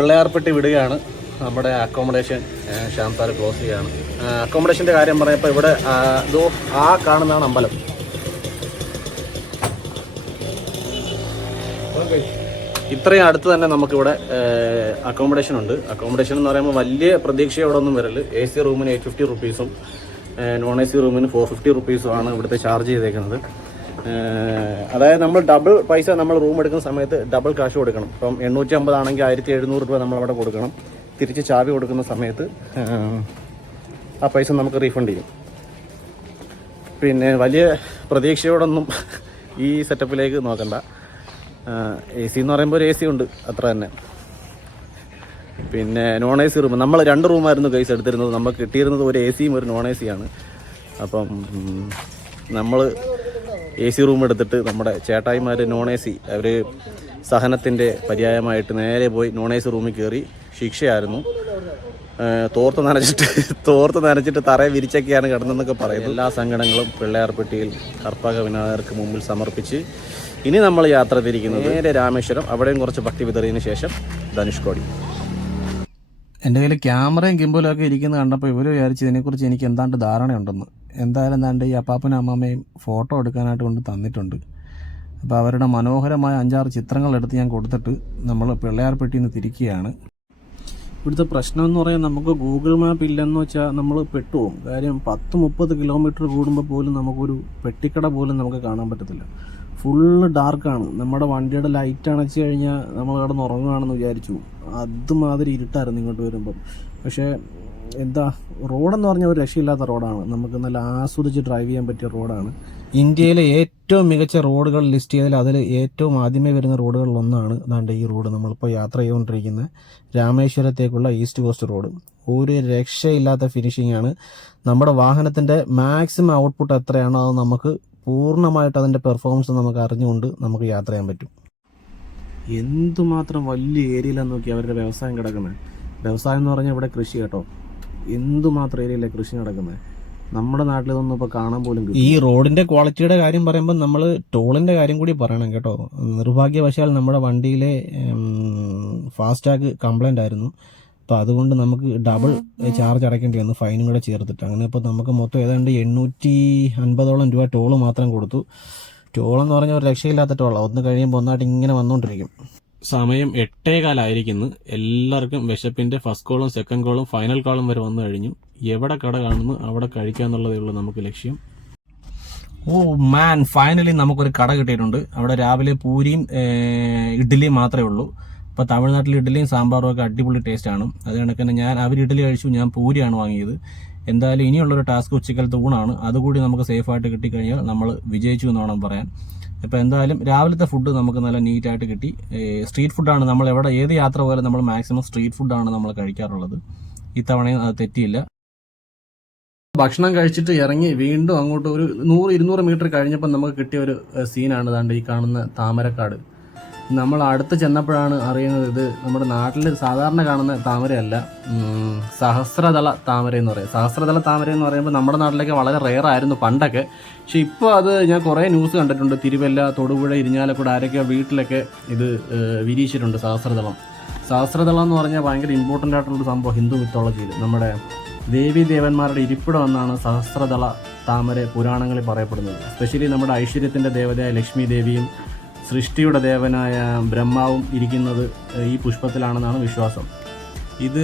പിള്ളയാർപ്പെട്ടി വിടുകയാണ്. നമ്മുടെ accommodation Shyam sir close ചെയ്യുകയാണ്. അക്കോമഡേഷൻ്റെ കാര്യം പറഞ്ഞപ്പോൾ ഇവിടെ ആ കാണുന്നതാണ് അമ്പലം. ഇത്രയും അടുത്ത് തന്നെ നമുക്കിവിടെ അക്കോമഡേഷൻ ഉണ്ട്. അക്കോമഡേഷൻ എന്ന് പറയുമ്പോൾ വലിയ പ്രതീക്ഷയോടൊന്നും വരല്. AC റൂമിന് 850 റുപ്പീസും നോൺ AC റൂമിന് 450 റുപ്പീസുമാണ് ഇവിടുത്തെ ചാർജ് ചെയ്തേക്കുന്നത്. അതായത് നമ്മൾ ഡബിൾ പൈസ നമ്മൾ റൂം എടുക്കുന്ന സമയത്ത് ഡബിൾ കാശ് കൊടുക്കണം. ഇപ്പം 850 ആണെങ്കിൽ 1700 രൂപ നമ്മളവിടെ കൊടുക്കണം. തിരിച്ച് ചാവി കൊടുക്കുന്ന സമയത്ത് ആ പൈസ നമുക്ക് റീഫണ്ട് ചെയ്യും. പിന്നെ വലിയ പ്രതീക്ഷയോടൊന്നും ഈ സെറ്റപ്പിലേക്ക് നോക്കണ്ട. AC എന്ന് പറയുമ്പോൾ ഒരു AC ഉണ്ട്, അത്ര തന്നെ. പിന്നെ നോൺ AC റൂം നമ്മൾ 2 റൂമായിരുന്നു കേസ് എടുത്തിരുന്നത്. നമുക്ക് കിട്ടിയിരുന്നത് ഒരു ACയും ഒരു നോൺ AC ആണ്. അപ്പം നമ്മൾ AC റൂം എടുത്തിട്ട് നമ്മുടെ ചേട്ടായിമാർ നോൺ AC അവർ സഹനത്തിൻ്റെ പര്യായമായിട്ട് നേരെ പോയി നോൺ AC റൂമിൽ കയറി. ശിക്ഷയായിരുന്നു. തോർത്ത് നനച്ചിട്ട് തറയെ വിരിച്ചൊക്കെയാണ് കിടന്നതെന്നൊക്കെ പറയുന്നത്. എല്ലാ സങ്കടങ്ങളും പിള്ളയാർപ്പെട്ടിയിൽ കർപ്പക വിനായകർക്ക് മുമ്പിൽ സമർപ്പിച്ച് ഇനി നമ്മൾ യാത്ര തിരിക്കുന്നത് നേരെ രാമേശ്വരം. അവിടെയും കുറച്ച് ഭക്തി വിതറിയതിന് ശേഷം ധനുഷ്കോടി. എൻ്റെ കയ്യിൽ ക്യാമറയും ഗിംബലും ഒക്കെ ഇരിക്കുന്നത് കണ്ടപ്പോൾ ഇവർ വിചാരിച്ച് ഇതിനെക്കുറിച്ച് എനിക്ക് എന്താണ്ട് ധാരണയുണ്ടെന്ന്. എന്തായാലും എന്താണ്ട് ഈ അപ്പാപ്പനും അമ്മാമ്മയും ഫോട്ടോ എടുക്കാനായിട്ട് കൊണ്ട് തന്നിട്ടുണ്ട്. അപ്പോൾ അവരുടെ മനോഹരമായ 5-6 ചിത്രങ്ങൾ എടുത്ത് ഞാൻ കൊടുത്തിട്ട് നമ്മൾ പിള്ളയാർപ്പെട്ടിയിൽ നിന്ന് തിരിക്കുകയാണ്. ഇവിടുത്തെ പ്രശ്നം എന്ന് പറയാൻ നമുക്ക് ഗൂഗിൾ മാപ്പ് ഇല്ലെന്ന് വെച്ചാൽ നമ്മൾ പെട്ടുപോകും. കാര്യം 10-30 കിലോമീറ്റർ കൂടുമ്പോൾ പോലും നമുക്കൊരു പെട്ടിക്കട പോലും നമുക്ക് കാണാൻ പറ്റത്തില്ല. ഫുള്ള് ഡാർക്കാണ്. നമ്മുടെ വണ്ടിയുടെ ലൈറ്റ് അണച്ചു കഴിഞ്ഞാൽ നമ്മൾ കിടന്ന് ഉറങ്ങുകയാണെന്ന് വിചാരിച്ചു. അതുമാതിരി ഇരുട്ടായിരുന്നു ഇങ്ങോട്ട് വരുമ്പം. പക്ഷേ എന്താ, റോഡെന്ന് പറഞ്ഞാൽ ഒരു രക്ഷയില്ലാത്ത റോഡാണ്. നമുക്ക് നല്ല ആസ്വദിച്ച് ഡ്രൈവ് ചെയ്യാൻ പറ്റിയ റോഡാണ്. ഇന്ത്യയിലെ ഏറ്റവും മികച്ച റോഡുകൾ ലിസ്റ്റ് ചെയ്താൽ അതിൽ ഏറ്റവും ആദ്യമേ വരുന്ന റോഡുകളിലൊന്നാണ് ദാണ്ട് ഈ റോഡ്. നമ്മളിപ്പോൾ യാത്ര ചെയ്തുകൊണ്ടിരിക്കുന്ന രാമേശ്വരത്തേക്കുള്ള ഈസ്റ്റ് കോസ്റ്റ് റോഡ്. ഒരു രക്ഷയില്ലാത്ത ഫിനിഷിംഗ് ആണ്. നമ്മുടെ വാഹനത്തിൻ്റെ മാക്സിമം ഔട്ട്പുട്ട് എത്രയാണോ അത് നമുക്ക് പൂർണ്ണമായിട്ട് അതിൻ്റെ പെർഫോമൻസ് നമുക്ക് അറിഞ്ഞുകൊണ്ട് നമുക്ക് യാത്ര ചെയ്യാൻ പറ്റും. എന്തുമാത്രം വലിയ ഏരിയയിലാന്ന് നോക്കി അവരുടെ വ്യവസായം കിടക്കുന്നത്. വ്യവസായം എന്ന് പറഞ്ഞാൽ ഇവിടെ കൃഷി കേട്ടോ. എന്തുമാത്രം ഏരിയയിലാണ് കൃഷി നടക്കുന്നത്. നമ്മുടെ നാട്ടിൽ ഇതൊന്നും ഇപ്പോൾ കാണാൻ പോലും കിട്ടും. ഈ റോഡിൻ്റെ ക്വാളിറ്റിയുടെ കാര്യം പറയുമ്പോൾ നമ്മൾ ടോളിൻ്റെ കാര്യം കൂടി പറയണം കേട്ടോ. നിർഭാഗ്യവശാൽ നമ്മുടെ വണ്ടിയിലെ ഫാസ്ടാഗ് കംപ്ലൈൻ്റ് ആയിരുന്നു. അപ്പോൾ അതുകൊണ്ട് നമുക്ക് ഡബിൾ ചാർജ് അടയ്ക്കേണ്ടി വന്നു, ഫൈനും കൂടെ ചേർത്തിട്ട്. അങ്ങനെ ഇപ്പോൾ നമുക്ക് മൊത്തം ഏതാണ്ട് 850 രൂപ ടോള് മാത്രം കൊടുത്തു. ടോളെന്ന് പറഞ്ഞാൽ ഒരു രക്ഷയില്ലാത്ത ടോളാണ്. ഒന്ന് കഴിയുമ്പോൾ ഒന്നായിട്ട് ഇങ്ങനെ വന്നുകൊണ്ടിരിക്കും. സമയം 8:15 എല്ലാവർക്കും വിശപ്പിൻ്റെ ഫസ്റ്റ് കോളും സെക്കൻഡ് കോളും ഫൈനൽ കോളും വരെ വന്നു കഴിഞ്ഞു. എവിടെ കട കാണുന്നു അവിടെ കഴിക്കുക എന്നുള്ളതേ ഉള്ളൂ നമുക്ക് ലക്ഷ്യം. ഓ മാൻ, ഫൈനലി നമുക്കൊരു കട കിട്ടിയിട്ടുണ്ട്. അവിടെ രാവിലെ പൂരിയും ഇഡ്ഡലിയും മാത്രമേ ഉള്ളൂ. ഇപ്പോൾ തമിഴ്നാട്ടിൽ ഇഡ്ഡലിയും സാമ്പാറും ഒക്കെ അടിപൊളി ടേസ്റ്റാണ്. അത് കണക്ക് തന്നെ അവർ ഇഡ്ഡലി കഴിച്ചു, ഞാൻ പൂരിയാണ് വാങ്ങിയത്. എന്തായാലും ഇനിയുള്ളൊരു ടാസ്ക് ഉച്ചക്കലത്തെ ഊണാണ്. അതുകൂടി നമുക്ക് സേഫായിട്ട് കിട്ടിക്കഴിഞ്ഞാൽ നമ്മൾ വിജയിച്ചു എന്ന് വേണം പറയാൻ. ഇപ്പോൾ എന്തായാലും രാവിലത്തെ ഫുഡ് നമുക്ക് നല്ല നീറ്റായിട്ട് കിട്ടി. സ്ട്രീറ്റ് ഫുഡാണ്. നമ്മൾ ഏത് യാത്ര പോയാലും നമ്മൾ മാക്സിമം സ്ട്രീറ്റ് ഫുഡാണ് നമ്മൾ കഴിക്കാറുള്ളത്. ഇത്തവണയും അത് തെറ്റിയില്ല. ഭക്ഷണം കഴിച്ചിട്ട് ഇറങ്ങി വീണ്ടും അങ്ങോട്ട് ഒരു 100-200 മീറ്റർ കഴിഞ്ഞപ്പോൾ നമുക്ക് കിട്ടിയ ഒരു സീനാണ് ദാണ്ട് ഈ കാണുന്ന താമരക്കാട്. നമ്മൾ അടുത്ത് ചെന്നപ്പോഴാണ് അറിയുന്നത് ഇത് നമ്മുടെ നാട്ടിൽ സാധാരണ കാണുന്ന താമരയല്ല, സഹസ്രദള താമര എന്ന് പറയും. സഹസ്രദള താമര എന്ന് പറയുമ്പോൾ നമ്മുടെ നാട്ടിലേക്ക് വളരെ റെയറായിരുന്നു പണ്ടൊക്കെ. പക്ഷെ ഇപ്പോൾ അത് ഞാൻ കുറേ ന്യൂസ് കണ്ടിട്ടുണ്ട്. തിരുവല്ല, തൊടുപുഴ, ഇരിഞ്ഞാലക്കുട ആരൊക്കെ വീട്ടിലൊക്കെ ഇത് വിരിയിച്ചിട്ടുണ്ട് സഹസ്രദളം. സഹസ്രദളം എന്ന് പറഞ്ഞാൽ ഭയങ്കര ഇമ്പോർട്ടൻ്റ് ആയിട്ടുള്ളൊരു സംഭവം ഹിന്ദു മിത്തോളജിയിൽ. നമ്മുടെ ദേവീ ദേവന്മാരുടെ ഇരിപ്പിടമെന്നാണ് സഹസ്രദള താമര പുരാണങ്ങളിൽ പറയപ്പെടുന്നത്. എസ്പെഷ്യലി നമ്മുടെ ഐശ്വര്യത്തിൻ്റെ ദേവതയായ ലക്ഷ്മി ദേവിയും സൃഷ്ടിയുടെ ദേവനായ ബ്രഹ്മാവും ഇരിക്കുന്നത് ഈ പുഷ്പത്തിലാണെന്നാണ് വിശ്വാസം. ഇത്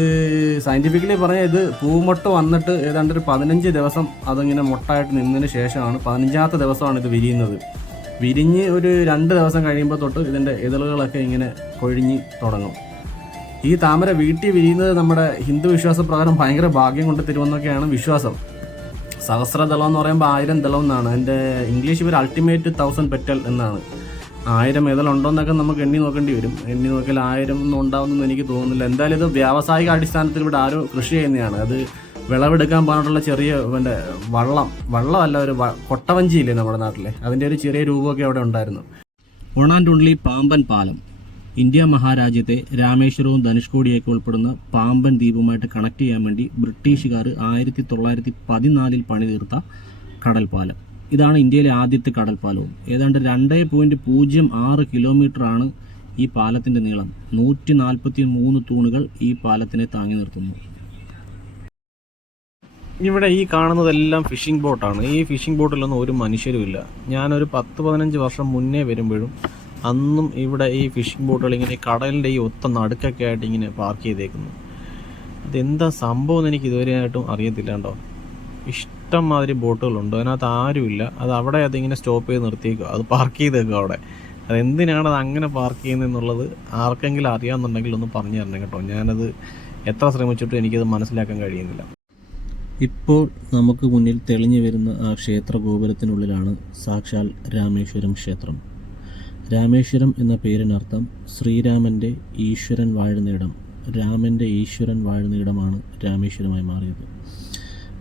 സയൻറ്റിഫിക്കലി പറഞ്ഞാൽ ഇത് പൂമൊട്ട് വന്നിട്ട് ഏതാണ്ട് ഒരു 15 ദിവസം അതിങ്ങനെ മൊട്ടായിട്ട് നിന്നതിന് ശേഷമാണ് 15ാമത്തെ ദിവസമാണ് ഇത് വിരിയുന്നത്. വിരിഞ്ഞ് ഒരു 2 ദിവസം കഴിയുമ്പോൾ തൊട്ട് ഇതിൻ്റെ ഇതളുകളൊക്കെ ഇങ്ങനെ കൊഴിഞ്ഞ് തുടങ്ങും. ഈ താമര വീട്ടിൽ വിരിയുന്നത് നമ്മുടെ ഹിന്ദു വിശ്വാസപ്രകാരം ഭയങ്കര ഭാഗ്യം കൊണ്ട് തരുമെന്നൊക്കെയാണ് വിശ്വാസം. സഹസ്രദളം എന്ന് പറയുമ്പോൾ 1000 ദളം എന്നാണ്. അതിൻ്റെ ഇംഗ്ലീഷ് പേര് അൾട്ടിമേറ്റ് 1000 പെറ്റൽ എന്നാണ്. 1000 ഇതളുണ്ടോയെന്നൊക്കെ നമുക്ക് എണ്ണി നോക്കേണ്ടി വരും. എണ്ണി നോക്കിയാൽ 1000 ഒന്നും ഉണ്ടാവുമെന്നൊന്നും എനിക്ക് തോന്നുന്നില്ല. എന്തായാലും ഇത് വ്യാവസായിക അടിസ്ഥാനത്തിൽ ഇവിടെ ആരോ കൃഷി ചെയ്യുന്നതാണ്. അത് വിളവെടുക്കാൻ പറഞ്ഞിട്ടുള്ള ചെറിയ വള്ളമല്ല, ഒരു കൊട്ടവഞ്ചിയില്ലേ നമ്മുടെ നാട്ടിലെ, അതിൻ്റെ ഒരു ചെറിയ രൂപമൊക്കെ അവിടെ ഉണ്ടായിരുന്നു. വൺ ആൻഡ് ഓൺലി പാമ്പൻ പാലം. ഇന്ത്യ മഹാരാജ്യത്തെ രാമേശ്വരവും ധനുഷ്കോടിയൊക്കെ ഉൾപ്പെടുന്ന പാമ്പൻ ദ്വീപുമായിട്ട് കണക്ട് ചെയ്യാൻ വേണ്ടി ബ്രിട്ടീഷുകാർ 1914 പണി തീർത്ത കടൽപ്പാലം. ഇതാണ് ഇന്ത്യയിലെ ആദ്യത്തെ കടൽപ്പാലവും. ഏതാണ്ട് 2.06 കിലോമീറ്ററാണ് ഈ പാലത്തിൻ്റെ നീളം 143 തൂണുകൾ ഈ പാലത്തിനെ താങ്ങി നിർത്തുന്നു. ഇവിടെ ഈ കാണുന്നതെല്ലാം ഫിഷിംഗ് ബോട്ടാണ്. ഈ ഫിഷിംഗ് ബോട്ടിലൊന്നും ഒരു മനുഷ്യരുമില്ല. ഞാനൊരു 10-15 വർഷം മുന്നേ വരുമ്പോഴും അന്നും ഇവിടെ ഈ ഫിഷിംഗ് ബോട്ടുകൾ ഇങ്ങനെ കടലിൻ്റെ ഈ ഒത്ത നടുക്കൊക്കെ ആയിട്ട് ഇങ്ങനെ പാർക്ക് ചെയ്തേക്കുന്നു. അതെന്താ സംഭവം എന്ന് എനിക്ക് ഇതുവരെയായിട്ടും അറിയത്തില്ല കേട്ടോ. ഇഷ്ടം മാതിരി ബോട്ടുകളുണ്ട്, അതിനകത്ത് ആരുമില്ല. അത് അവിടെ അതിങ്ങനെ സ്റ്റോപ്പ് ചെയ്ത് നിർത്തിയേക്കുക, അത് പാർക്ക് ചെയ്തേക്കുക അവിടെ. അതെന്തിനാണ് അത് അങ്ങനെ പാർക്ക് ചെയ്യുന്നതെന്നുള്ളത് ആർക്കെങ്കിലും അറിയാമെന്നുണ്ടെങ്കിൽ ഒന്ന് പറഞ്ഞു തരണം കേട്ടോ. ഞാനത് എത്ര ശ്രമിച്ചിട്ടും എനിക്കത് മനസ്സിലാക്കാൻ കഴിയുന്നില്ല. ഇപ്പോൾ നമുക്ക് മുന്നിൽ തെളിഞ്ഞു വരുന്ന ആ ക്ഷേത്ര ഗോപുരത്തിനുള്ളിലാണ് സാക്ഷാൽ രാമേശ്വരം ക്ഷേത്രം. രാമേശ്വരം എന്ന പേരിനർത്ഥം ശ്രീരാമൻ്റെ ഈശ്വരൻ വാഴുന്നിടം, രാമൻ്റെ ഈശ്വരൻ വാഴുന്നിടമാണ് രാമേശ്വരമായി മാറിയത്.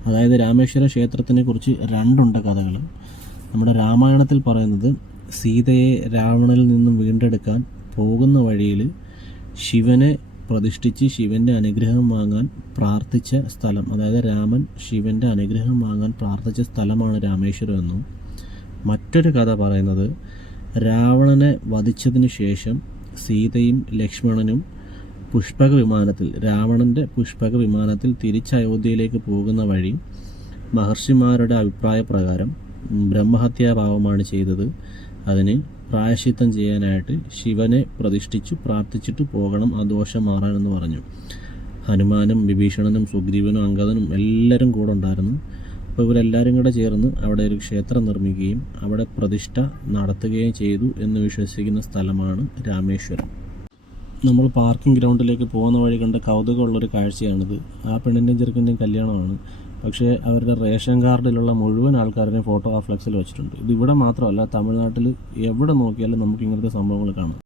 അതായത് രാമേശ്വര ക്ഷേത്രത്തിനെ കുറിച്ച് രണ്ടുണ്ട് കഥകൾ. നമ്മുടെ രാമായണത്തിൽ പറയുന്നത് സീതയെ രാവണനിൽ നിന്നും വീണ്ടെടുക്കാൻ പോകുന്ന വഴിയിൽ ശിവനെ പ്രതിഷ്ഠിച്ച് ശിവൻ്റെ അനുഗ്രഹം വാങ്ങാൻ പ്രാർത്ഥിച്ച സ്ഥലം, അതായത് രാമൻ ശിവൻ്റെ അനുഗ്രഹം വാങ്ങാൻ പ്രാർത്ഥിച്ച സ്ഥലമാണ് രാമേശ്വരം എന്നും, മറ്റൊരു കഥ പറയുന്നത് രാവണനെ വധിച്ചതിന് ശേഷം സീതയും ലക്ഷ്മണനും പുഷ്പക വിമാനത്തിൽ, രാവണൻ്റെ പുഷ്പക വിമാനത്തിൽ തിരിച്ച് അയോധ്യയിലേക്ക് പോകുന്ന വഴി മഹർഷിമാരുടെ അഭിപ്രായ പ്രകാരം ബ്രഹ്മഹത്യാഭാവമാണ് ചെയ്തത്. അതിന് പ്രായശ്ചിത്തം ചെയ്യാനായിട്ട് ശിവനെ പ്രതിഷ്ഠിച്ചു പ്രാർത്ഥിച്ചിട്ട് പോകണം ആ ദോഷം മാറാനെന്ന് പറഞ്ഞു. ഹനുമാനും വിഭീഷണനും സുഗ്രീവനും അംഗദനും എല്ലാവരും കൂടെ ഉണ്ടായിരുന്നു. അപ്പോൾ ഇവരെല്ലാവരും കൂടെ ചേർന്ന് അവിടെ ഒരു ക്ഷേത്രം നിർമ്മിക്കുകയും അവിടെ പ്രതിഷ്ഠ നടത്തുകയും ചെയ്തു എന്ന് വിശ്വസിക്കുന്ന സ്ഥലമാണ് രാമേശ്വരം. നമ്മൾ പാർക്കിംഗ് ഗ്രൗണ്ടിലേക്ക് പോകുന്ന വഴി കണ്ട കൗതുകമുള്ളൊരു കാഴ്ചയാണിത്. ആ പെണ്ണിൻ്റെയും ചെറുക്കൻ്റെയും കല്യാണമാണ്. പക്ഷേ അവരുടെ റേഷൻ കാർഡിലുള്ള മുഴുവൻ ആൾക്കാരുടെയും ഫോട്ടോ ആ ഫ്ലെക്സിൽ വെച്ചിട്ടുണ്ട്. ഇതിവിടെ മാത്രമല്ല, തമിഴ്നാട്ടിൽ എവിടെ നോക്കിയാലും നമുക്ക് ഇങ്ങനത്തെ സംഭവങ്ങൾ കാണാം.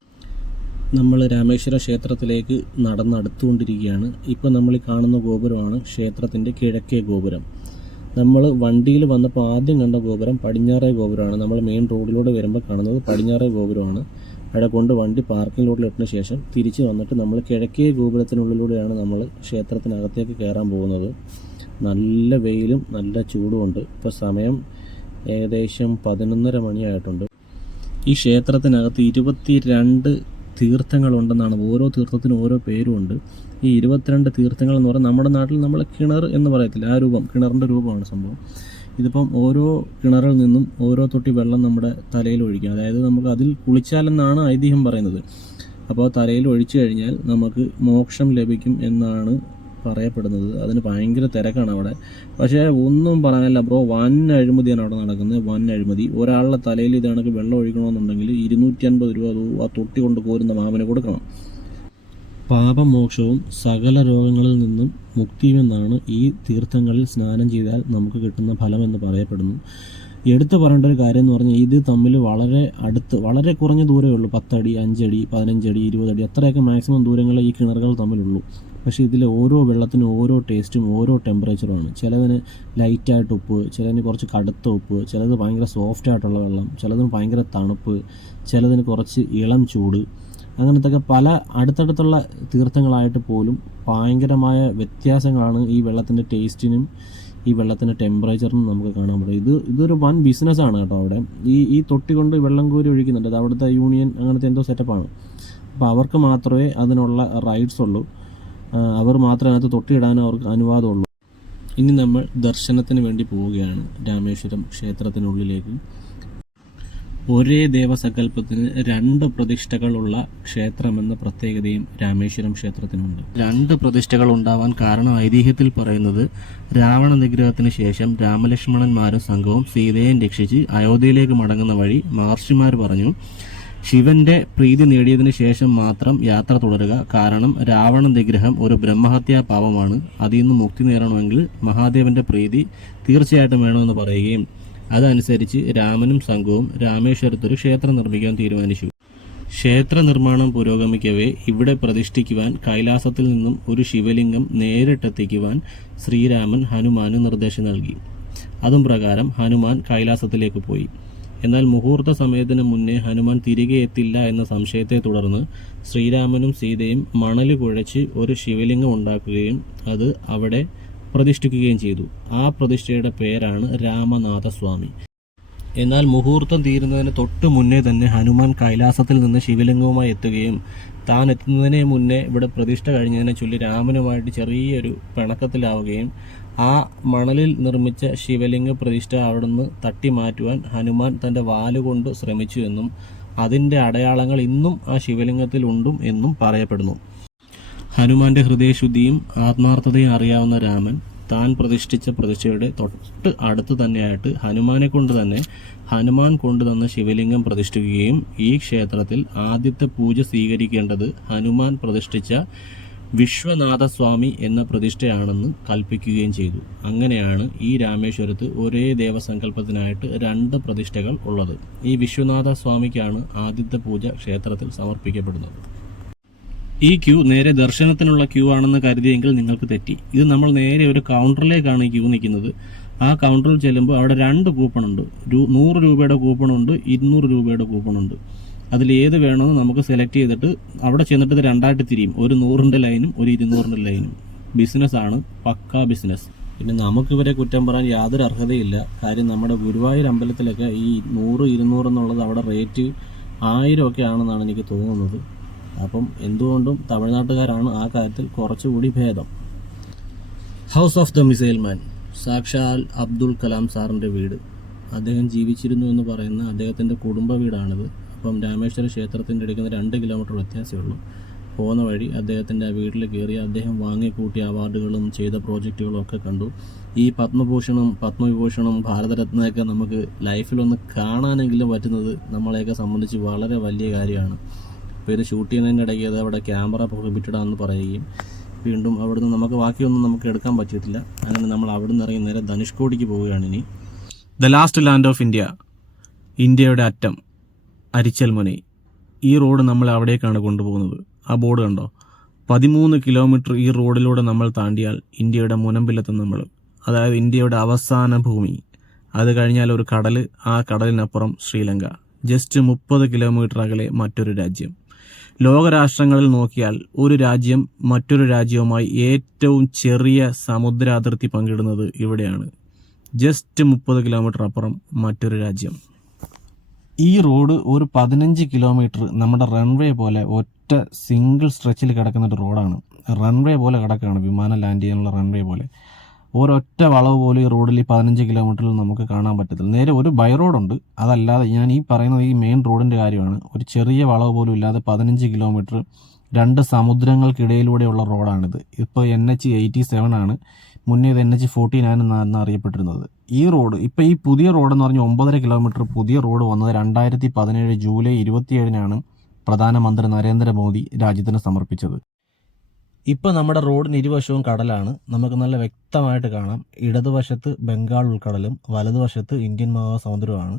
നമ്മൾ രാമേശ്വര ക്ഷേത്രത്തിലേക്ക് നടന്നടുത്തുകൊണ്ടിരിക്കുകയാണ്. ഇപ്പോൾ നമ്മൾ ഈ കാണുന്ന ഗോപുരമാണ് ക്ഷേത്രത്തിൻ്റെ കിഴക്കേ ഗോപുരം. നമ്മൾ വണ്ടിയിൽ വന്നപ്പോൾ ആദ്യം കണ്ട ഗോപുരം പടിഞ്ഞാറേ ഗോപുരമാണ്. നമ്മൾ മെയിൻ റോഡിലൂടെ വരുമ്പോൾ കാണുന്നത് പടിഞ്ഞാറേ ഗോപുരമാണ്. അവിടെ കൊണ്ട് വണ്ടി പാർക്കിംഗ് ലോട്ടിലിട്ടതിന് ശേഷം തിരിച്ച് വന്നിട്ട് നമ്മൾ കിഴക്കേ ഗോപുരത്തിനുള്ളിലൂടെയാണ് നമ്മൾ ക്ഷേത്രത്തിനകത്തേക്ക് കയറാൻ പോകുന്നത്. നല്ല വെയിലും നല്ല ചൂടുമുണ്ട്. ഇപ്പോൾ സമയം ഏകദേശം 11:30 മണിയായിട്ടുണ്ട്. ഈ ക്ഷേത്രത്തിനകത്ത് 22 തീർത്ഥങ്ങളുണ്ടെന്നാണ്. ഓരോ തീർത്ഥത്തിനും ഓരോ പേരുമുണ്ട്. ഈ 22 തീർത്ഥങ്ങൾ എന്ന് പറഞ്ഞാൽ നമ്മുടെ നാട്ടിൽ നമ്മൾ കിണർ എന്ന് പറയത്തില്ല, ആ രൂപം, കിണറിൻ്റെ രൂപമാണ് സംഭവം. ഇതിപ്പം ഓരോ കിണറിൽ നിന്നും ഓരോ തൊട്ടി വെള്ളം നമ്മുടെ തലയിൽ ഒഴിക്കാം. അതായത് നമുക്ക് അതിൽ കുളിച്ചാലെന്നാണ് ഐതിഹ്യം പറയുന്നത്. അപ്പോൾ തലയിൽ ഒഴിച്ചു കഴിഞ്ഞാൽ നമുക്ക് മോക്ഷം ലഭിക്കും എന്നാണ് പറയപ്പെടുന്നത്. അതിന് ഭയങ്കര തിരക്കാണ് അവിടെ. പക്ഷേ ഒന്നും പറയാനില്ല ബ്രോ, വൻ അഴിമതിയാണ് അവിടെ നടക്കുന്നത്, വൻ അഴിമതി. ഒരാളുടെ തലയിൽ ഇത് കണക്ക് വെള്ളം ഒഴിക്കണമെന്നുണ്ടെങ്കിൽ 250 രൂപ ആ തൊട്ടി കൊണ്ട് കോരുന്ന മാമന് കൊടുക്കണം. പാപമോക്ഷവും സകല രോഗങ്ങളിൽ നിന്നും മുക്തിയുമെന്നാണ് ഈ തീർത്ഥങ്ങളിൽ സ്നാനം ചെയ്താൽ നമുക്ക് കിട്ടുന്ന ഫലമെന്ന് പറയപ്പെടുന്നു. എടുത്തു പറയേണ്ട ഒരു കാര്യം എന്ന് പറഞ്ഞാൽ ഇത് തമ്മിൽ വളരെ അടുത്ത്, വളരെ കുറഞ്ഞ ദൂരമേ ഉള്ളൂ. 10 അടി, 5 അടി, 15 അടി, 20 അടി, അത്രയൊക്കെ മാക്സിമം ദൂരങ്ങളെ ഈ കിണറുകൾ തമ്മിലുള്ളൂ. പക്ഷേ ഇതിൽ ഓരോ വെള്ളത്തിനും ഓരോ ടേസ്റ്റും ഓരോ ടെമ്പറേച്ചറുമാണ്. ചിലതിന് ലൈറ്റായിട്ട് ഉപ്പ്, ചിലതിന് കുറച്ച് കടുത്ത ഉപ്പ്, ചിലത് ഭയങ്കര സോഫ്റ്റ് ആയിട്ടുള്ള വെള്ളം, ചിലതിന് ഭയങ്കര തണുപ്പ്, ചിലതിന് കുറച്ച് ഇളം ചൂട്. അങ്ങനത്തൊക്കെ പല അടുത്തടുത്തുള്ള തീർത്ഥങ്ങളായിട്ട് പോലും ഭയങ്കരമായ വ്യത്യാസങ്ങളാണ് ഈ വെള്ളത്തിൻ്റെ ടേസ്റ്റിനും ഈ വെള്ളത്തിൻ്റെ ടെമ്പറേച്ചറിനും നമുക്ക് കാണാൻ പറ്റും. ഇതൊരു വൻ ബിസിനസ്സാണ് കേട്ടോ. അവിടെ ഈ തൊട്ടി കൊണ്ട് വെള്ളം കോരി ഒഴിക്കുന്നുണ്ട്. അത് അവിടുത്തെ യൂണിയൻ അങ്ങനത്തെ എന്തോ സെറ്റപ്പാണ്. അപ്പോൾ അവർക്ക് മാത്രമേ അതിനുള്ള റൈറ്റ്സ് ഉള്ളൂ. അവർ മാത്രമേ അതിനകത്ത് തൊട്ടിയിടാനും അവർക്ക് അനുവാദമുള്ളൂ. ഇനി നമ്മൾ ദർശനത്തിന് വേണ്ടി പോവുകയാണ് രാമേശ്വരം ക്ഷേത്രത്തിനുള്ളിലേക്ക്. ഒരേ ദേവസങ്കല്പത്തിന് 2 പ്രതിഷ്ഠകളുള്ള ക്ഷേത്രമെന്ന പ്രത്യേകതയും രാമേശ്വരം ക്ഷേത്രത്തിനുണ്ട്. 2 പ്രതിഷ്ഠകൾ ഉണ്ടാവാൻ കാരണം ഐതിഹ്യത്തിൽ പറയുന്നത് രാവണ നിഗ്രഹത്തിന് ശേഷം രാമലക്ഷ്മണന്മാരും സംഘവും സീതയെ രക്ഷിച്ച് അയോധ്യയിലേക്ക് മടങ്ങുന്ന വഴി മഹർഷിമാർ പറഞ്ഞു ശിവന്റെ പ്രീതി നേടിയതിനു ശേഷം മാത്രം യാത്ര തുടരുക. കാരണം രാവണ നിഗ്രഹം ഒരു ബ്രഹ്മഹത്യാ പാപമാണ്. അതിൽ നിന്ന് മുക്തി നേടണമെങ്കിൽ മഹാദേവന്റെ പ്രീതി തീർച്ചയായിട്ടും വേണമെന്ന് പറയുകയും അതനുസരിച്ച് രാമനും സംഘവും രാമേശ്വരത്തൊരു ക്ഷേത്രം നിർമ്മിക്കാൻ തീരുമാനിച്ചു. ക്ഷേത്ര നിർമ്മാണം പുരോഗമിക്കവേ ഇവിടെ പ്രതിഷ്ഠിക്കുവാൻ കൈലാസത്തിൽ നിന്നും ഒരു ശിവലിംഗം നേരിട്ടെത്തിക്കുവാൻ ശ്രീരാമൻ ഹനുമാന് നിർദ്ദേശം നൽകി. അതും പ്രകാരം ഹനുമാൻ കൈലാസത്തിലേക്ക് പോയി. എന്നാൽ മുഹൂർത്ത സമയത്തിന് മുന്നേ ഹനുമാൻ തിരികെ എത്തില്ല എന്ന സംശയത്തെ തുടർന്ന് ശ്രീരാമനും സീതയും മണൽ കുഴച്ച് ഒരു ശിവലിംഗം ഉണ്ടാക്കുകയും അത് അവിടെ പ്രതിഷ്ഠിക്കുകയും ചെയ്തു. ആ പ്രതിഷ്ഠയുടെ പേരാണ് രാമനാഥസ്വാമി. എന്നാൽ മുഹൂർത്തം തീരുന്നതിന് തൊട്ട് മുന്നേ തന്നെ ഹനുമാൻ കൈലാസത്തിൽ നിന്ന് ശിവലിംഗവുമായി എത്തുകയും താൻ എത്തുന്നതിന് മുന്നേ ഇവിടെ പ്രതിഷ്ഠ കഴിഞ്ഞതിനെ ചൊല്ലി രാമനുമായിട്ട് ചെറിയൊരു പിണക്കത്തിലാവുകയും ആ മണലിൽ നിർമ്മിച്ച ശിവലിംഗ പ്രതിഷ്ഠ അവിടുന്ന് തട്ടി മാറ്റുവാൻ ഹനുമാൻ തൻ്റെ വാലുകൊണ്ട് ശ്രമിച്ചു എന്നും അതിൻ്റെ അടയാളങ്ങൾ ഇന്നും ആ ശിവലിംഗത്തിൽ ഉണ്ടും എന്നും പറയപ്പെടുന്നു. ഹനുമാന്റെ ഹൃദയശുദ്ധിയും ആത്മാർത്ഥതയും അറിയാവുന്ന രാമൻ താൻ പ്രതിഷ്ഠിച്ച പ്രതിഷ്ഠയുടെ തൊട്ട് അടുത്ത് തന്നെയായിട്ട് ഹനുമാനെ കൊണ്ട് തന്നെ ഹനുമാൻ കൊണ്ടുതന്ന ശിവലിംഗം പ്രതിഷ്ഠിക്കുകയും ഈ ക്ഷേത്രത്തിൽ ആദ്യത്തെ പൂജ സ്വീകരിക്കേണ്ടത് ഹനുമാൻ പ്രതിഷ്ഠിച്ച വിശ്വനാഥസ്വാമി എന്ന പ്രതിഷ്ഠയാണെന്ന് കൽപ്പിക്കുകയും ചെയ്തു. അങ്ങനെയാണ് ഈ രാമേശ്വരത്ത് ഒരേ ദേവസങ്കല്പത്തിനായിട്ട് 2 പ്രതിഷ്ഠകൾ ഉള്ളത്. ഈ വിശ്വനാഥ സ്വാമിക്കാണ് ആദ്യത്തെ പൂജ ക്ഷേത്രത്തിൽ സമർപ്പിക്കപ്പെടുന്നത്. ഈ ക്യൂ നേരെ ദർശനത്തിനുള്ള ക്യൂ ആണെന്ന് കരുതിയെങ്കിൽ നിങ്ങൾക്ക് തെറ്റി. ഇത് നമ്മൾ നേരെ ഒരു കൗണ്ടറിലേക്കാണ് ഈ ക്യൂ നിൽക്കുന്നത്. ആ കൗണ്ടറിൽ ചെല്ലുമ്പോൾ അവിടെ 2 കൂപ്പണുണ്ട്. 100 രൂപയുടെ കൂപ്പണുണ്ട്, 200 രൂപയുടെ കൂപ്പണുണ്ട്. അതിൽ ഏത് വേണമെന്ന് നമുക്ക് സെലക്ട് ചെയ്തിട്ട് അവിടെ ചെന്നിട്ട് ഇത് 2ആയിട്ട് തിരിയും. ഒരു 100ന്റെ ലൈനും ഒരു 200ന്റെ ലൈനും. ബിസിനസ്സാണ്, പക്കാ ബിസിനസ്. പിന്നെ നമുക്കിവരെ കുറ്റം പറയാൻ യാതൊരു അർഹതയില്ല. കാര്യം നമ്മുടെ ഗുരുവായൂർ അമ്പലത്തിലൊക്കെ ഈ 100, 200 എന്നുള്ളത് അവിടെ റേറ്റ് 1000 ഒക്കെ ആണെന്നാണ് എനിക്ക് തോന്നുന്നത്. അപ്പം എന്തുകൊണ്ടും തമിഴ്നാട്ടുകാരാണ് ആ കാര്യത്തിൽ കുറച്ചുകൂടി ഭേദം. ഹൗസ് ഓഫ് ദ മിസൈൽ മാൻ, സാക്ഷാൽ അബ്ദുൽ കലാം സാറിൻ്റെ വീട്. അദ്ദേഹം ജീവിച്ചിരുന്നു എന്ന് പറയുന്ന അദ്ദേഹത്തിൻ്റെ കുടുംബ വീടാണിത്. അപ്പം രാമേശ്വര ക്ഷേത്രത്തിൻ്റെ അടുക്കുന്ന 2 കിലോമീറ്റർ വ്യത്യാസമേ ഉള്ളൂ. പോകുന്ന വഴി അദ്ദേഹത്തിൻ്റെ ആ വീട്ടിൽ കയറി അദ്ദേഹം വാങ്ങിക്കൂട്ടിയ അവാർഡുകളും ചെയ്ത പ്രോജക്റ്റുകളും ഒക്കെ കണ്ടു. ഈ പത്മഭൂഷണും പത്മവിഭൂഷണും ഭാരതരത്നയൊക്കെ നമുക്ക് ലൈഫിലൊന്ന് കാണാനെങ്കിലും പറ്റുന്നത് നമ്മളെയൊക്കെ സംബന്ധിച്ച് വളരെ വലിയ കാര്യമാണ്. അപ്പോൾ ഇത് ഷൂട്ട് ചെയ്യുന്നതിൻ്റെ ഇടയ്ക്ക് അത് അവിടെ ക്യാമറ പ്രൊഹിബിറ്റഡ് ആണെന്ന് പറയുകയും വീണ്ടും അവിടുന്ന് നമുക്ക് ബാക്കിയൊന്നും നമുക്ക് എടുക്കാൻ പറ്റിയിട്ടില്ല. അങ്ങനെ നമ്മൾ അവിടുന്ന് ഇറങ്ങി നേരെ ധനുഷ്കോടിക്ക് പോവുകയാണ്. ഇനി the last land of India, ഇന്ത്യയുടെ അറ്റം, അരിച്ചൽ മുനൈ. ഈ റോഡ് നമ്മൾ അവിടേക്കാണ് കൊണ്ടുപോകുന്നത്. ആ ബോർഡ് കണ്ടോ? 13 കിലോമീറ്റർ ഈ റോഡിലൂടെ നമ്മൾ താണ്ടിയാൽ ഇന്ത്യയുടെ മുനമ്പിലെത്തും നമ്മൾ. അതായത് ഇന്ത്യയുടെ അവസാന ഭൂമി. അത് കഴിഞ്ഞാൽ ഒരു കടൽ, ആ കടലിനപ്പുറം ശ്രീലങ്ക. ജസ്റ്റ് 30 കിലോമീറ്റർ അകലെ മറ്റൊരു രാജ്യം. ലോകരാഷ്ട്രങ്ങളിൽ നോക്കിയാൽ ഒരു രാജ്യം മറ്റൊരു രാജ്യവുമായി ഏറ്റവും ചെറിയ സമുദ്ര അതിർത്തി പങ്കിടുന്നത് ഇവിടെയാണ്. ജസ്റ്റ് 30 കിലോമീറ്റർ അപ്പുറം മറ്റൊരു രാജ്യം. ഈ റോഡ് ഒരു 15 കിലോമീറ്റർ നമ്മുടെ റൺവേ പോലെ ഒറ്റ സിംഗിൾ സ്ട്രെച്ചിൽ കിടക്കുന്ന ഒരു റോഡാണ്. റൺവേ പോലെ കിടക്കുകയാണ്, വിമാനം ലാൻഡ് ചെയ്യാനുള്ള റൺവേ പോലെ. ഒരൊറ്റ വളവ് പോലും ഈ റോഡിൽ ഈ 15 കിലോമീറ്ററിൽ നമുക്ക് കാണാൻ പറ്റത്തില്ല. നേരെ ഒരു ബൈ റോഡുണ്ട്, അതല്ലാതെ ഞാൻ ഈ പറയുന്നത് ഈ മെയിൻ റോഡിൻ്റെ കാര്യമാണ്. ഒരു ചെറിയ വളവ് പോലും ഇല്ലാതെ 15 കിലോമീറ്റർ 2 സമുദ്രങ്ങൾക്കിടയിലൂടെയുള്ള റോഡാണിത്. ഇപ്പോൾ NH87 ആണ്, മുന്നേ ഇത് NH49 എന്നാണ് അറിയപ്പെട്ടിരുന്നത്. ഈ റോഡ് ഇപ്പോൾ ഈ പുതിയ റോഡെന്ന് പറഞ്ഞാൽ 9.5 കിലോമീറ്റർ പുതിയ റോഡ് വന്നത് 2017 ജൂലൈ 27 പ്രധാനമന്ത്രി നരേന്ദ്രമോദി രാജ്യത്തിന് സമർപ്പിച്ചത്. ഇപ്പോൾ നമ്മുടെ റോഡിന് ഇരുവശവും കടലാണ്. നമുക്ക് നല്ല വ്യക്തമായിട്ട് കാണാം. ഇടതുവശത്ത് ബംഗാൾ ഉൾക്കടലും വലതുവശത്ത് ഇന്ത്യൻ മഹാസമുദ്രവുമാണ്.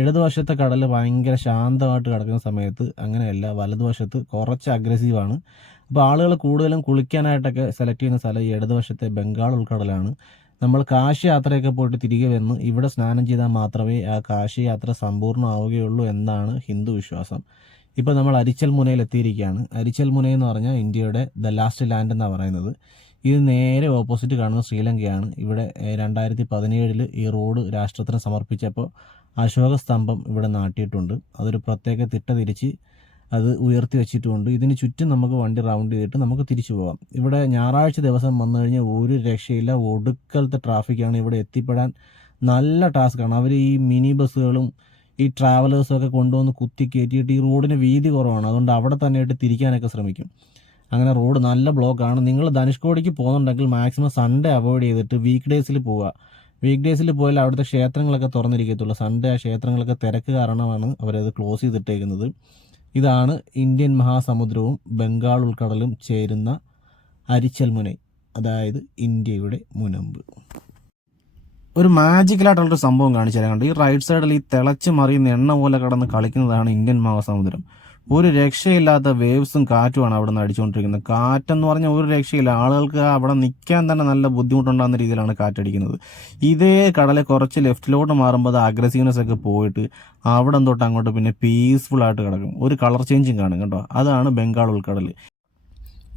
ഇടതുവശത്തെ കടൽ ഭയങ്കര ശാന്തമായിട്ട് കിടക്കുന്ന സമയത്ത് അങ്ങനെയല്ല, വലതുവശത്ത് കുറച്ച് അഗ്രസീവാണ്. അപ്പോൾ ആളുകൾ കൂടുതലും കുളിക്കാനായിട്ടൊക്കെ സെലക്ട് ചെയ്യുന്ന സ്ഥലം ഈ ഇടതുവശത്തെ ബംഗാൾ ഉൾക്കടലാണ്. നമ്മൾ കാശി യാത്രയൊക്കെ പോയിട്ട് തിരികെ വന്ന് ഇവിടെ സ്നാനം ചെയ്താൽ മാത്രമേ ആ കാശി യാത്ര സമ്പൂർണ്ണമാവുകയുള്ളൂ എന്നാണ് ഹിന്ദു വിശ്വാസം. ഇപ്പോൾ നമ്മൾ അരിച്ചൽ മുനയിൽ എത്തിയിരിക്കുകയാണ്. അരിച്ചൽ മുന എന്ന് പറഞ്ഞാൽ ഇന്ത്യയുടെ ദ ലാസ്റ്റ് ലാൻഡ് എന്നാണ് പറയുന്നത്. ഇത് നേരെ ഓപ്പോസിറ്റ് കാണുന്ന ശ്രീലങ്കയാണ്. ഇവിടെ 2017 ഈ റോഡ് രാഷ്ട്രത്തിന് സമർപ്പിച്ചപ്പോൾ അശോക സ്തംഭം ഇവിടെ നാട്ടിയിട്ടുണ്ട്. അതൊരു പ്രത്യേക തിട്ട തിരിച്ച് അത് ഉയർത്തി വെച്ചിട്ടുമുണ്ട്. ഇതിന് ചുറ്റും നമുക്ക് വണ്ടി റൗണ്ട് ചെയ്തിട്ട് നമുക്ക് തിരിച്ചു പോകാം. ഇവിടെ ഞായറാഴ്ച ദിവസം വന്നു കഴിഞ്ഞാൽ ഒരു രക്ഷയില്ല, ഒടുക്കലത്തെ ട്രാഫിക്കാണ്. ഇവിടെ എത്തിപ്പെടാൻ നല്ല ടാസ്ക്കാണ്. അവർ ഈ മിനി ബസ്സുകളും ഈ ട്രാവലേഴ്സൊക്കെ കൊണ്ടുവന്ന് കുത്തി കയറ്റിയിട്ട് ഈ റോഡിന് വീതി കുറവാണ്, അതുകൊണ്ട് അവിടെ തന്നെയായിട്ട് തിരിക്കാനൊക്കെ ശ്രമിക്കും. അങ്ങനെ റോഡ് നല്ല ബ്ലോക്കാണ്. നിങ്ങൾ ധനുഷ്കോടിക്ക് പോകുന്നുണ്ടെങ്കിൽ മാക്സിമം സൺഡേ അവോയ്ഡ് ചെയ്തിട്ട് വീക്ക് ഡേയ്സിൽ പോവുക. വീക്ക് ഡേയ്സിൽ പോയാൽ അവിടുത്തെ ക്ഷേത്രങ്ങളൊക്കെ തുറന്നിരിക്കത്തുള്ളൂ. സൺഡേ ആ ക്ഷേത്രങ്ങളൊക്കെ തിരക്ക് കാരണമാണ് അവരത് ക്ലോസ് ചെയ്തിട്ടേക്കുന്നത്. ഇതാണ് ഇന്ത്യൻ മഹാസമുദ്രവും ബംഗാൾ ഉൾക്കടലും ചേരുന്ന അരിച്ചൽ മുനൈ, അതായത് ഇന്ത്യയുടെ മുനമ്പ്. ഒരു മാജിക്കലായിട്ടുള്ളൊരു സംഭവം കാണിച്ചു തരാം. ഈ റൈറ്റ് സൈഡിൽ ഈ തിളച്ച് മറിയുന്ന എണ്ണ പോലെ കടന്ന് കളിക്കുന്നതാണ് ഇന്ത്യൻ മഹാസമുദ്രം. ഒരു രക്ഷയില്ലാത്ത വേവ്സും കാറ്റുമാണ് അവിടെ നിന്ന് അടിച്ചുകൊണ്ടിരിക്കുന്നത്. കാറ്റെന്ന് പറഞ്ഞാൽ ഒരു രക്ഷയില്ല. ആളുകൾക്ക് അവിടെ നിൽക്കാൻ തന്നെ നല്ല ബുദ്ധിമുട്ടുണ്ടാകുന്ന രീതിയിലാണ് കാറ്റടിക്കുന്നത്. ഇതേ കടലെ കുറച്ച് ലെഫ്റ്റിലോട്ട് മാറുമ്പോൾ അത് അഗ്രസീവ്നെസ് ഒക്കെ പോയിട്ട് അവിടെ തൊട്ട് അങ്ങോട്ട് പിന്നെ പീസ്ഫുൾ ആയിട്ട് കിടക്കും. ഒരു കളർ ചേഞ്ചും കാണും കേട്ടോ. അതാണ് ബംഗാൾ ഉൾക്കടൽ.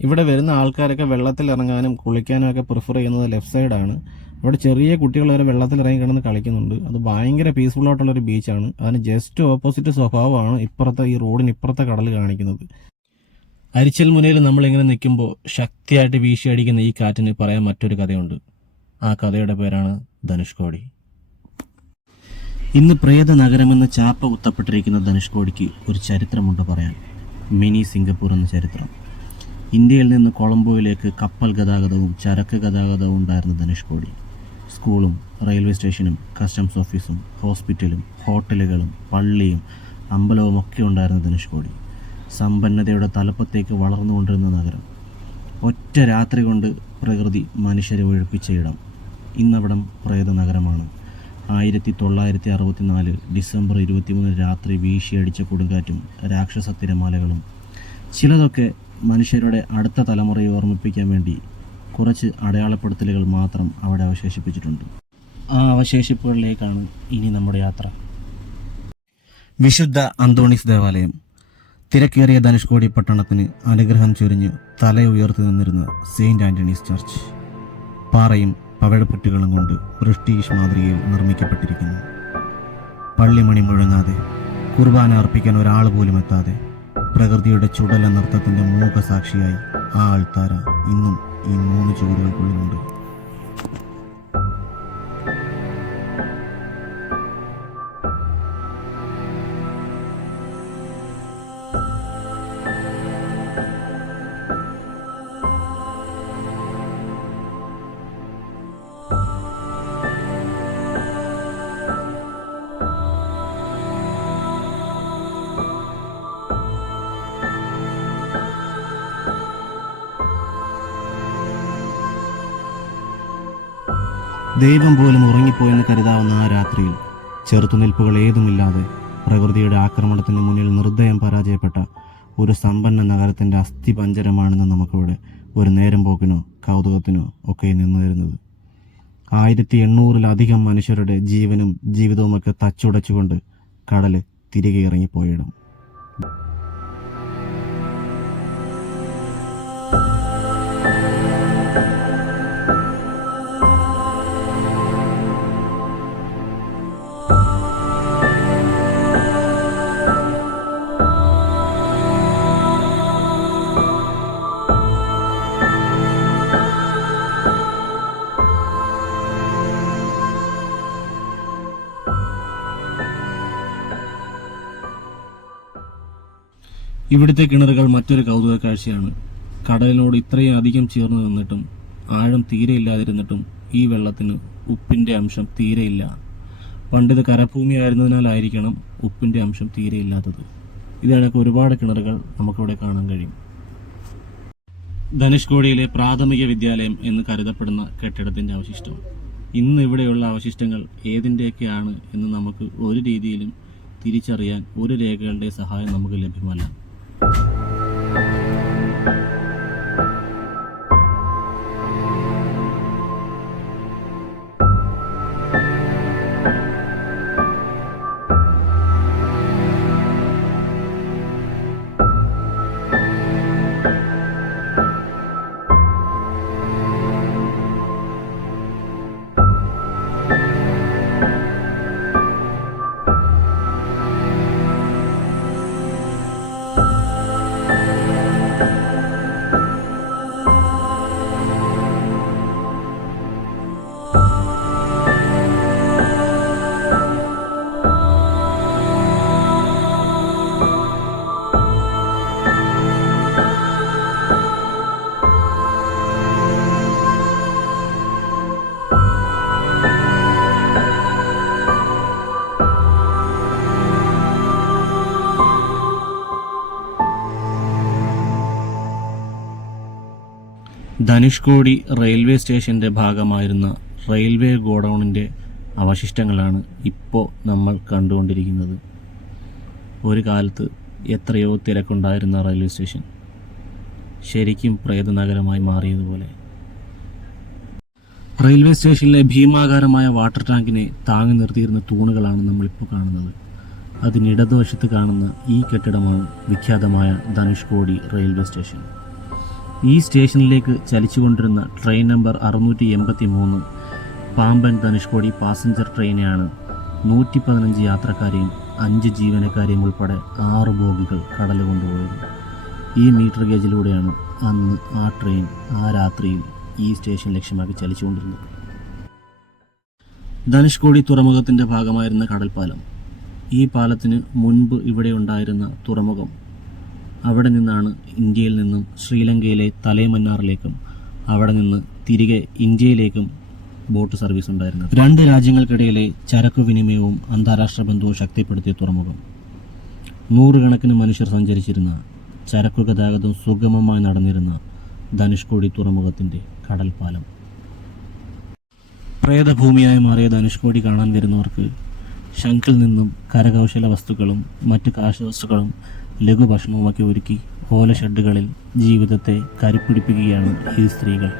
ഇവിടെ വരുന്ന ആൾക്കാരൊക്കെ വെള്ളത്തിൽ ഇറങ്ങാനും കുളിക്കാനും ഒക്കെ പ്രിഫർ ചെയ്യുന്നത് ലെഫ്റ്റ് സൈഡാണ്. ഇവിടെ ചെറിയ കുട്ടികൾ വരെ വെള്ളത്തിൽ ഇറങ്ങി കിടന്ന് കളിക്കുന്നുണ്ട്. അത് ഭയങ്കര പീസ്ഫുൾ ആയിട്ടുള്ളൊരു ബീച്ചാണ്. അതിന് ജസ്റ്റ് ഓപ്പോസിറ്റ് സ്വഭാവമാണ് ഇപ്പുറത്തെ ഈ റോഡിന് ഇപ്പുറത്തെ കടൽ കാണിക്കുന്നത്. അരിച്ചൽ മുനയിൽ നമ്മളിങ്ങനെ നിൽക്കുമ്പോൾ ശക്തിയായിട്ട് വീശിയടിക്കുന്ന ഈ കാറ്റിന് പറയാൻ മറ്റൊരു കഥയുണ്ട്. ആ കഥയുടെ പേരാണ് ധനുഷ്കോടി. ഇന്ന് പ്രേത നഗരമെന്ന് ചാപ്പ കുത്തപ്പെട്ടിരിക്കുന്ന ധനുഷ്കോടിക്ക് ഒരു ചരിത്രമുണ്ട് പറയാൻ. മിനി സിംഗപ്പൂർ എന്ന ചരിത്രം. ഇന്ത്യയിൽ നിന്ന് കൊളംബോയിലേക്ക് കപ്പൽ ഗതാഗതവും ചരക്ക് ഗതാഗതവും ഉണ്ടായിരുന്ന ധനുഷ്കോടി സ്കൂളും റെയിൽവേ സ്റ്റേഷനും കസ്റ്റംസ് ഓഫീസും ഹോസ്പിറ്റലും ഹോട്ടലുകളും പള്ളിയും അമ്പലവും ഒക്കെ ഉണ്ടായിരുന്ന ധനുഷ്കോടി സമ്പന്നതയുടെ തലപ്പത്തേക്ക് വളർന്നുകൊണ്ടിരുന്ന നഗരം. ഒറ്റ രാത്രി കൊണ്ട് പ്രകൃതി മനുഷ്യരെ ഒഴിപ്പിച്ച ഇടം. ഇന്നവിടം പ്രേത നഗരമാണ്. 1964 ഡിസംബർ 23 രാത്രി വീശിയടിച്ച കൊടുങ്കാറ്റും രാക്ഷസ തിരമാലകളും ചിലതൊക്കെ മനുഷ്യരുടെ അടുത്ത തലമുറയെ ഓർമ്മിപ്പിക്കാൻ വേണ്ടി കുറച്ച് അടയാളപ്പെടുത്തലുകൾ മാത്രം അവിടെ അവശേഷിപ്പിച്ചിട്ടുണ്ട്. ആ അവശേഷിപ്പുകളിലേക്കാണ് ഇനി നമ്മുടെ യാത്ര. വിശുദ്ധ അന്തോണീസ് ദേവാലയം. തിരക്കേറിയ ധനുഷ്കോടി പട്ടണത്തിന് അനുഗ്രഹം ചൊരിഞ്ഞ് തല ഉയർത്തി നിന്നിരുന്ന സെയിൻറ് ആന്റണീസ് ചർച്ച് പാറയും പവിഴപ്പുറ്റുകളും കൊണ്ട് ബ്രിട്ടീഷ് മാതൃകയിൽ നിർമ്മിക്കപ്പെട്ടിരിക്കുന്നു. പള്ളിമണി മുഴങ്ങാതെ, കുർബാന അർപ്പിക്കാൻ ഒരാൾ പോലും എത്താതെ, പ്രകൃതിയുടെ ചുടല നൃത്തത്തിൻ്റെ മൂകസാക്ഷിയായി ആ ആൾത്താര ഇന്നും ഈ 3 ചുവരുകൾക്കുള്ളിലുണ്ട്. ദൈവം പോലും ഉറങ്ങിപ്പോയെന്ന് കരുതാവുന്ന ആ രാത്രിയിൽ ചെറുത്തുനിൽപ്പുകൾ ഏതുമില്ലാതെ പ്രകൃതിയുടെ ആക്രമണത്തിന് മുന്നിൽ നിർദ്ദയം പരാജയപ്പെട്ട ഒരു സമ്പന്ന നഗരത്തിൻ്റെ അസ്ഥിപഞ്ജരമാണെന്ന് നമുക്കിവിടെ ഒരു നേരം പോക്കിനോ കൗതുകത്തിനോ ഒക്കെ നിന്നു തരുന്നത്. 1800-ലധികം മനുഷ്യരുടെ ജീവനും ജീവിതവുമൊക്കെ തച്ചുടച്ചുകൊണ്ട് കടല് തിരികെ ഇറങ്ങിപ്പോയിടും. ഇവിടുത്തെ കിണറുകൾ മറ്റൊരു കൗതുക കാഴ്ചയാണ്. കടലിനോട് ഇത്രയും അധികം ചേർന്ന് നിന്നിട്ടും ആഴം തീരെ ഇല്ലാതിരുന്നിട്ടും ഈ വെള്ളത്തിന് ഉപ്പിൻ്റെ അംശം തീരെയില്ല. പണ്ടിത് കരഭൂമി ആയിരുന്നതിനാലായിരിക്കണം ഉപ്പിൻ്റെ അംശം തീരെ ഇല്ലാത്തത്. ഇതിനൊക്കെ ഒരുപാട് കിണറുകൾ നമുക്കിവിടെ കാണാൻ കഴിയും. ധനുഷ്കോടിയിലെ പ്രാഥമിക വിദ്യാലയം എന്ന് കരുതപ്പെടുന്ന കെട്ടിടത്തിൻ്റെ അവശിഷ്ടം. ഇന്ന് ഇവിടെയുള്ള അവശിഷ്ടങ്ങൾ ഏതിൻ്റെയൊക്കെയാണ് എന്ന് നമുക്ക് ഒരു രീതിയിലും തിരിച്ചറിയാൻ ഒരു രേഖകളുടെ സഹായം നമുക്ക് ലഭ്യമല്ല. ധനുഷ്കോടി റെയിൽവേ സ്റ്റേഷൻ്റെ ഭാഗമായിരുന്ന റെയിൽവേ ഗോഡൗണിൻ്റെ അവശിഷ്ടങ്ങളാണ് ഇപ്പോൾ നമ്മൾ കണ്ടുകൊണ്ടിരിക്കുന്നത്. ഒരു കാലത്ത് എത്രയോ തിരക്കുണ്ടായിരുന്ന റെയിൽവേ സ്റ്റേഷൻ ശരിക്കും പ്രേതനഗരമായി മാറിയതുപോലെ. റെയിൽവേ സ്റ്റേഷനിലെ ഭീമാകാരമായ വാട്ടർ ടാങ്കിനെ താങ്ങി നിർത്തിയിരുന്ന തൂണുകളാണ് നമ്മളിപ്പോൾ കാണുന്നത്. അതിനിടതുവശത്ത് കാണുന്ന ഈ കെട്ടിടമാണ് വിഖ്യാതമായ ധനുഷ്കോടി റെയിൽവേ സ്റ്റേഷൻ. ഈ സ്റ്റേഷനിലേക്ക് ചലിച്ചുകൊണ്ടിരുന്ന train number 683 Pamban Dhanushkodi passenger ട്രെയിനെയാണ് 115 യാത്രക്കാരെയും 5 ജീവനക്കാരെയും ഉൾപ്പെടെ 6 ബോഗികൾ കടൽ കൊണ്ടുപോയത്. ഈ മീറ്റർ ഗേജിലൂടെയാണ് അന്ന് ആ ട്രെയിൻ ആ രാത്രിയിൽ ഈ സ്റ്റേഷൻ ലക്ഷ്യമാക്കി ചലിച്ചുകൊണ്ടിരുന്നത്. ധനുഷ്കോടി തുറമുഖത്തിൻ്റെ ഭാഗമായിരുന്ന കടൽപ്പാലം. ഈ പാലത്തിന് മുൻപ് ഇവിടെ ഉണ്ടായിരുന്ന തുറമുഖം. അവിടെ നിന്നാണ് ഇന്ത്യയിൽ നിന്നും ശ്രീലങ്കയിലെ തലൈമന്നാറിലേക്കും അവിടെ നിന്ന് തിരികെ ഇന്ത്യയിലേക്കും ബോട്ട് സർവീസ് ഉണ്ടായിരുന്നത്. 2 രാജ്യങ്ങൾക്കിടയിലെ ചരക്കു വിനിമയവും അന്താരാഷ്ട്ര ബന്ധവും ശക്തിപ്പെടുത്തിയ തുറമുഖം. 100 കണക്കിന് മനുഷ്യർ സഞ്ചരിച്ചിരുന്ന, ചരക്കു ഗതാഗതം സുഗമമായി നടന്നിരുന്ന ധനുഷ്കോടി തുറമുഖത്തിൻ്റെ കടൽപ്പാലം. പ്രേതഭൂമിയായി മാറിയ ധനുഷ്കോടി കാണാൻ വരുന്നവർക്ക് ശംഖിൽ നിന്നും കരകൗശല വസ്തുക്കളും മറ്റ് കാശവസ്തുക്കളും ലഘുഭക്ഷണവുമൊക്കെ ഒരുക്കി ഓല ഷെഡുകളിൽ ജീവിതത്തെ കരുപ്പിടിപ്പിക്കുകയാണ് ഈ സ്ത്രീകൾ.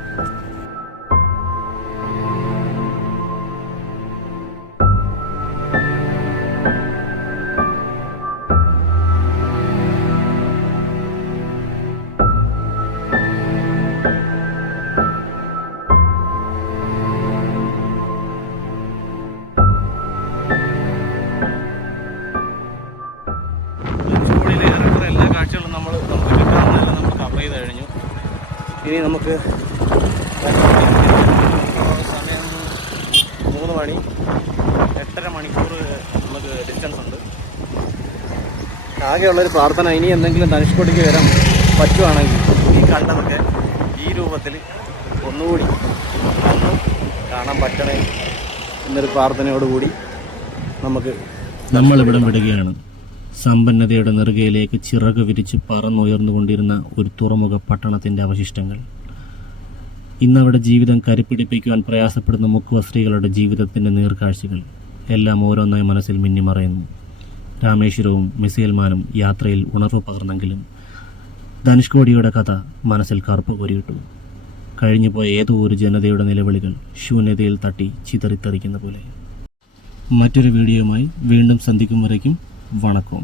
എല്ലാ കാഴ്ചകളും നമുക്ക് കിട്ടാവുന്നതെല്ലാം നമ്മൾ കവർ ചെയ്ത് കഴിഞ്ഞു. ഇനി നമുക്ക് സമയം 3 മണി, 8.5 മണിക്കൂർ നമുക്ക് ഡിസ്റ്റൻസ് ഉണ്ട്. ആകെയുള്ളൊരു പ്രാർത്ഥന, ഇനി എന്തെങ്കിലും ധനുഷ്കോടിക്ക് വരാൻ പറ്റുവാണെങ്കിൽ ഈ കണ്ടതൊക്കെ ഈ രൂപത്തിൽ ഒന്നുകൂടി കാണാൻ പറ്റണേ എന്നൊരു പ്രാർത്ഥനയോടുകൂടി നമ്മളിവിടം വിടുകയാണ്. സമ്പന്നതയുടെ നെറുകയിലേക്ക് ചിറക് വിരിച്ച് പറന്നുയർന്നുകൊണ്ടിരുന്ന ഒരു തുറമുഖ പട്ടണത്തിൻ്റെ അവശിഷ്ടങ്ങൾ. ഇന്നവിടെ ജീവിതം കരുപ്പിടിപ്പിക്കുവാൻ പ്രയാസപ്പെടുന്ന മുക്കുവ സ്ത്രീകളുടെ ജീവിതത്തിൻ്റെ നീർക്കാഴ്ചകൾ എല്ലാം ഓരോന്നായി മനസ്സിൽ മിന്നിമറയുന്നു. രാമേശ്വരവും മിസൈൽമാനും യാത്രയിൽ ഉണർവ് പകർന്നെങ്കിലും ധനുഷ്കോടിയുടെ കഥ മനസ്സിൽ കറുപ്പ് കോരിയിട്ടു. കഴിഞ്ഞുപോയ ഏതോ ഒരു ജനതയുടെ നിലവിളികൾ ശൂന്യതയിൽ തട്ടി ചിതറിത്തെറിക്കുന്ന പോലെ. മറ്റൊരു വീഡിയോയുമായി വീണ്ടും സന്ധിക്കും വരയ്ക്കും വണക്കം.